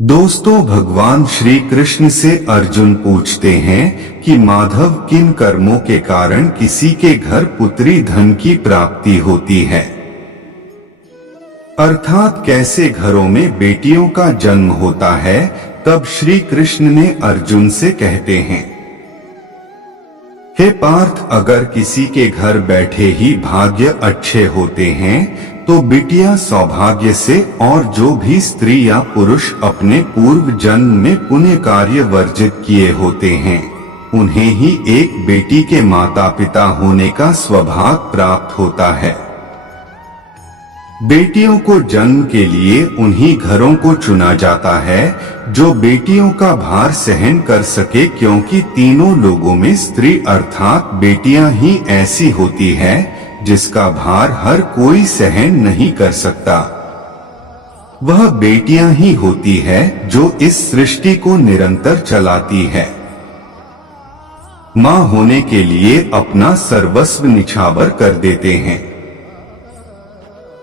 दोस्तों, भगवान श्री कृष्ण से अर्जुन पूछते हैं कि माधव, किन कर्मों के कारण किसी के घर पुत्री धन की प्राप्ति होती है, अर्थात कैसे घरों में बेटियों का जन्म होता है। तब श्री कृष्ण ने अर्जुन से कहते हैं, हे पार्थ, अगर किसी के घर बैठे ही भाग्य अच्छे होते हैं तो बिटिया सौभाग्य से, और जो भी स्त्री या पुरुष अपने पूर्व जन्म में पुण्य कार्य वर्जित किए होते हैं उन्हें ही एक बेटी के माता पिता होने का सौभाग्य प्राप्त होता है। बेटियों को जन्म के लिए उन्हीं घरों को चुना जाता है जो बेटियों का भार सहन कर सके, क्योंकि तीनों लोगों में स्त्री अर्थात बेटियां ही ऐसी होती है जिसका भार हर कोई सहन नहीं कर सकता। वह बेटियां ही होती है जो इस सृष्टि को निरंतर चलाती है। मां होने के लिए अपना सर्वस्व निछावर कर देते हैं।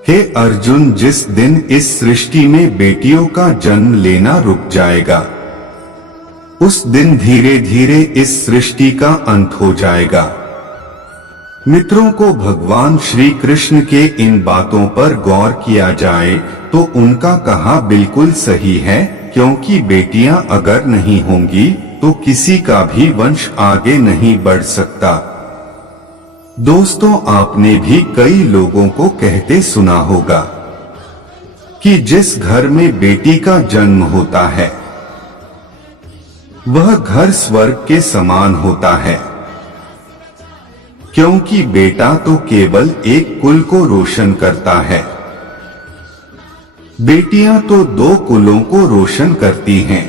हे अर्जुन, जिस दिन इस सृष्टि में बेटियों का जन्म लेना रुक जाएगा उस दिन धीरे धीरे इस सृष्टि का अंत हो जाएगा। मित्रों को भगवान श्री कृष्ण के इन बातों पर गौर किया जाए तो उनका कहा बिल्कुल सही है, क्योंकि बेटियां अगर नहीं होंगी तो किसी का भी वंश आगे नहीं बढ़ सकता। दोस्तों, आपने भी कई लोगों को कहते सुना होगा कि जिस घर में बेटी का जन्म होता है वह घर स्वर्ग के समान होता है, क्योंकि बेटा तो केवल एक कुल को रोशन करता है, बेटियां तो दो कुलों को रोशन करती हैं।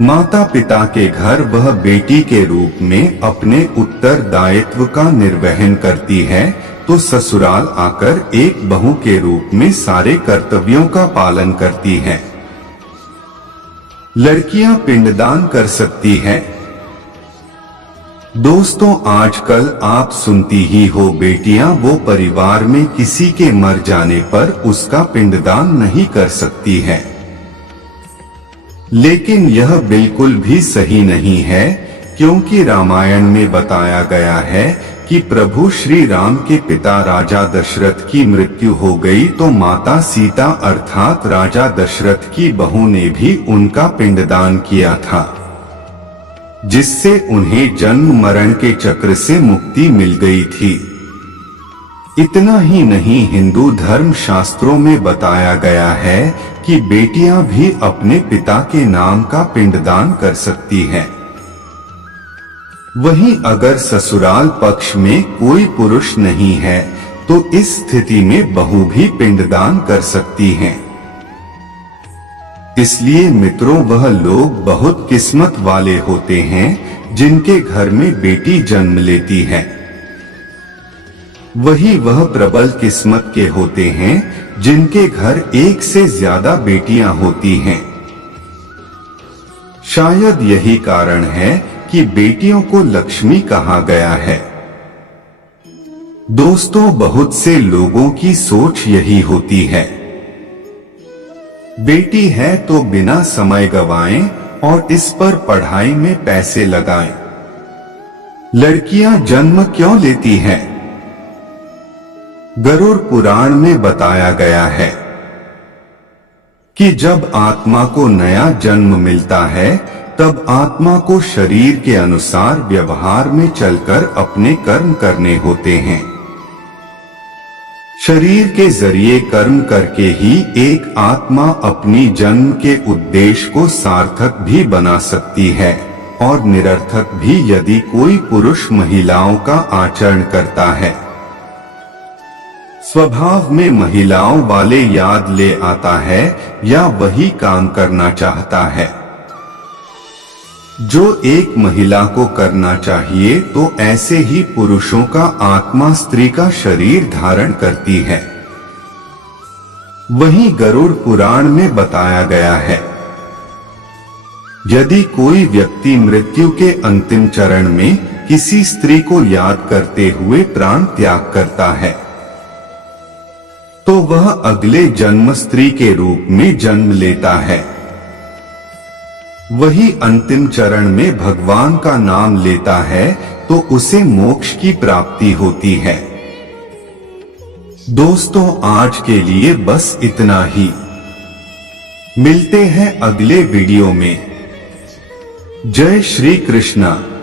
माता पिता के घर वह बेटी के रूप में अपने उत्तरदायित्व का निर्वहन करती है, तो ससुराल आकर एक बहू के रूप में सारे कर्तव्यों का पालन करती है। लड़कियां पिंडदान कर सकती है। दोस्तों, आजकल आप सुनती ही हो, बेटियां वो परिवार में किसी के मर जाने पर उसका पिंडदान नहीं कर सकती है। लेकिन यह बिल्कुल भी सही नहीं है, क्योंकि रामायण में बताया गया है कि प्रभु श्री राम के पिता राजा दशरथ की मृत्यु हो गई तो माता सीता अर्थात राजा दशरथ की बहू ने भी उनका पिंडदान किया था, जिससे उन्हें जन्म मरण के चक्र से मुक्ति मिल गई थी। इतना ही नहीं, हिंदू धर्म शास्त्रों में बताया गया है कि बेटियां भी अपने पिता के नाम का पिंडदान कर सकती हैं। वहीं अगर ससुराल पक्ष में कोई पुरुष नहीं है तो इस स्थिति में बहू भी पिंडदान कर सकती हैं। इसलिए मित्रों, वह लोग बहुत किस्मत वाले होते हैं जिनके घर में बेटी जन्म लेती है। वही वह प्रबल किस्मत के होते हैं जिनके घर एक से ज्यादा बेटियां होती हैं। शायद यही कारण है कि बेटियों को लक्ष्मी कहा गया है। दोस्तों, बहुत से लोगों की सोच यही होती है, बेटी है तो बिना समय गवाएं और इस पर पढ़ाई में पैसे लगाएं। लड़कियां जन्म क्यों लेती हैं? गरुड़ पुराण में बताया गया है कि जब आत्मा को नया जन्म मिलता है तब आत्मा को शरीर के अनुसार व्यवहार में चलकर अपने कर्म करने होते हैं। शरीर के जरिए कर्म करके ही एक आत्मा अपनी जन्म के उद्देश्य को सार्थक भी बना सकती है और निरर्थक भी, यदि कोई पुरुष महिलाओं का आचरण करता है। स्वभाव में महिलाओं वाले याद ले आता है या वही काम करना चाहता है जो एक महिला को करना चाहिए, तो ऐसे ही पुरुषों का आत्मा स्त्री का शरीर धारण करती है। वहीं गरुड़ पुराण में बताया गया है, यदि कोई व्यक्ति मृत्यु के अंतिम चरण में किसी स्त्री को याद करते हुए प्राण त्याग करता है तो वह अगले जन्म स्त्री के रूप में जन्म लेता है। वही अंतिम चरण में भगवान का नाम लेता है तो उसे मोक्ष की प्राप्ति होती है। दोस्तों, आज के लिए बस इतना ही। मिलते हैं अगले वीडियो में। जय श्री कृष्णा।